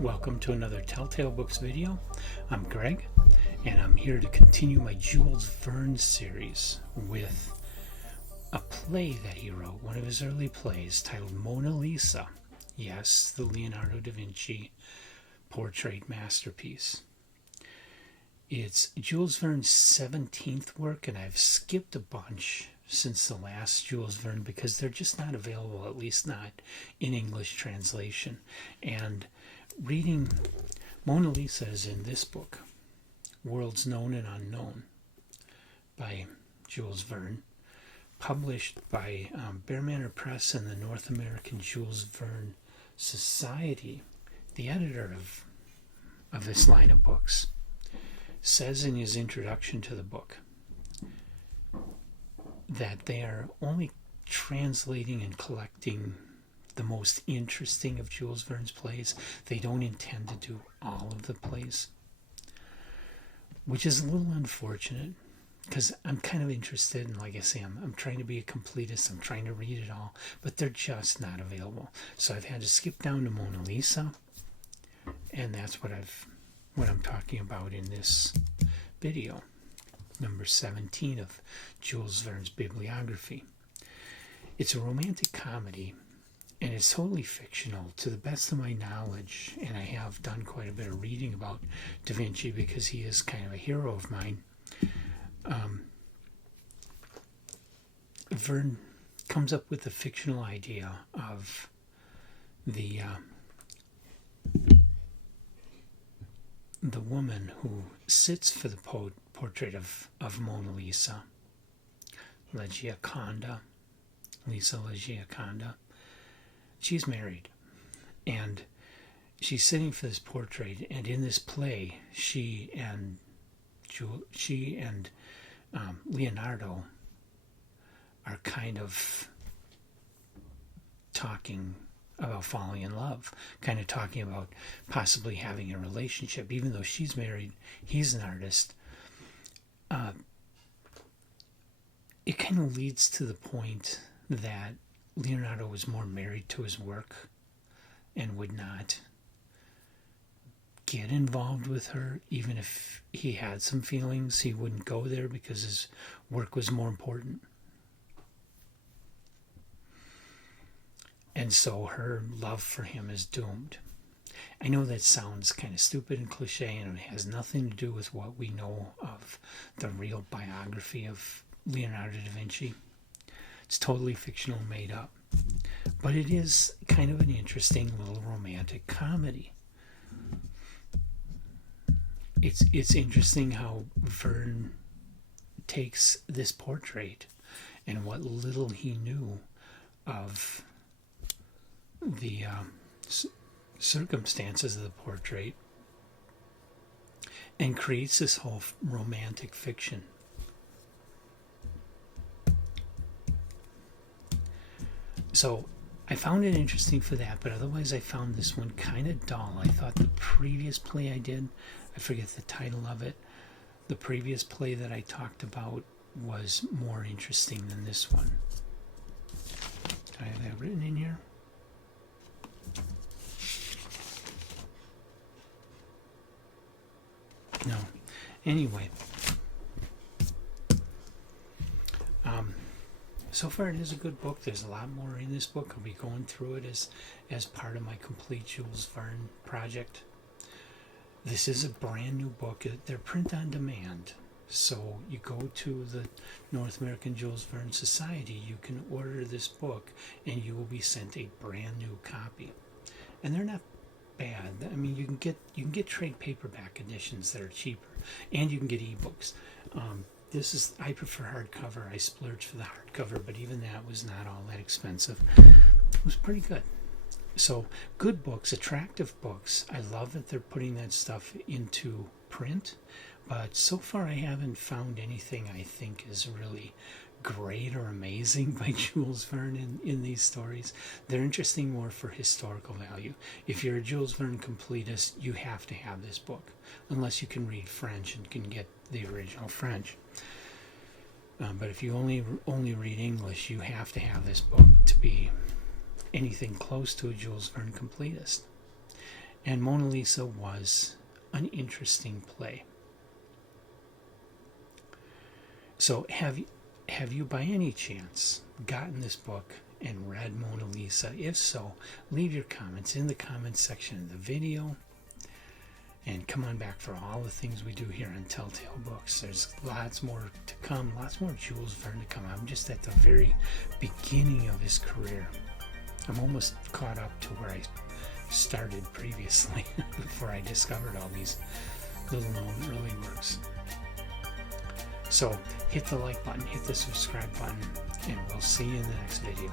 Welcome to another Telltale Books video. I'm Greg, and I'm here to continue my Jules Verne series with a play that he wrote, one of his early plays titled Monna Lisa. Yes, the Leonardo da Vinci portrait masterpiece. It's Jules Verne's 17th work, and I've skipped a bunch since the last Jules Verne because they're just not available, at least not in English translation. And reading Monna Lisa is in this book, Worlds Known and Unknown, by Jules Verne, published by Bear Manor Press and the North American Jules Verne Society. The editor of this line of books says in his introduction to the book that they are only translating and collecting the most interesting of Jules Verne's plays. They don't intend to do all of the plays, which is a little unfortunate because I'm kind of interested, and like I say, I'm trying to be a completist. I'm trying to read it all, but they're just not available. So I've had to skip down to Monna Lisa, and that's what I'm talking about in this video, number 17 of Jules Verne's bibliography. It's a romantic comedy, and it's totally fictional to the best of my knowledge, and I have done quite a bit of reading about Da Vinci because he is kind of a hero of mine. Verne comes up with the fictional idea of the woman who sits for the portrait of Monna Lisa, Lisa La Gioconda. She's married, and she's sitting for this portrait, and in this play, she and Leonardo are kind of talking about falling in love, kind of talking about possibly having a relationship, even though she's married, he's an artist. It kind of leads to the point that Leonardo was more married to his work and would not get involved with her. Even if he had some feelings, he wouldn't go there because his work was more important. And so her love for him is doomed. I know that sounds kind of stupid and cliche, and it has nothing to do with what we know of the real biography of Leonardo da Vinci. It's totally fictional, made up. But it is kind of an interesting little romantic comedy. It's interesting how Verne takes this portrait and what little he knew of the circumstances of the portrait and creates this whole romantic fiction. So I found it interesting for that, but otherwise I found this one kind of dull. I thought the previous play I did, I forget the title of it, the previous play that I talked about was more interesting than this one. Do I have that written in here? No. Anyway. So far it is a good book. There's a lot more in this book. I'll be going through it as part of my complete Jules Verne project. This is a brand new book. They're print on demand. So you go to the North American Jules Verne Society, you can order this book and you will be sent a brand new copy. And they're not bad. I mean, you can get trade paperback editions that are cheaper, and you can get ebooks. I prefer hardcover. I splurged for the hardcover, but even that was not all that expensive. It was pretty good. So, good books, attractive books. I love that they're putting that stuff into print, but so far I haven't found anything I think is really great or amazing by Jules Verne in these stories. They're interesting more for historical value. If you're a Jules Verne completist, you have to have this book, unless you can read French and can get the original French. But if you only read English, you have to have this book to be anything close to a Jules Verne completist. And Mona Lisa was an interesting play. So have you by any chance gotten this book and read Mona Lisa? If so, leave your comments in the comments section of the video. And come on back for all the things we do here on Telltale Books. There's lots more to come, lots more Jules Verne to come. I'm just at the very beginning of his career. I'm almost caught up to where I started previously before I discovered all these little known early works. So hit the like button, hit the subscribe button, and we'll see you in the next video.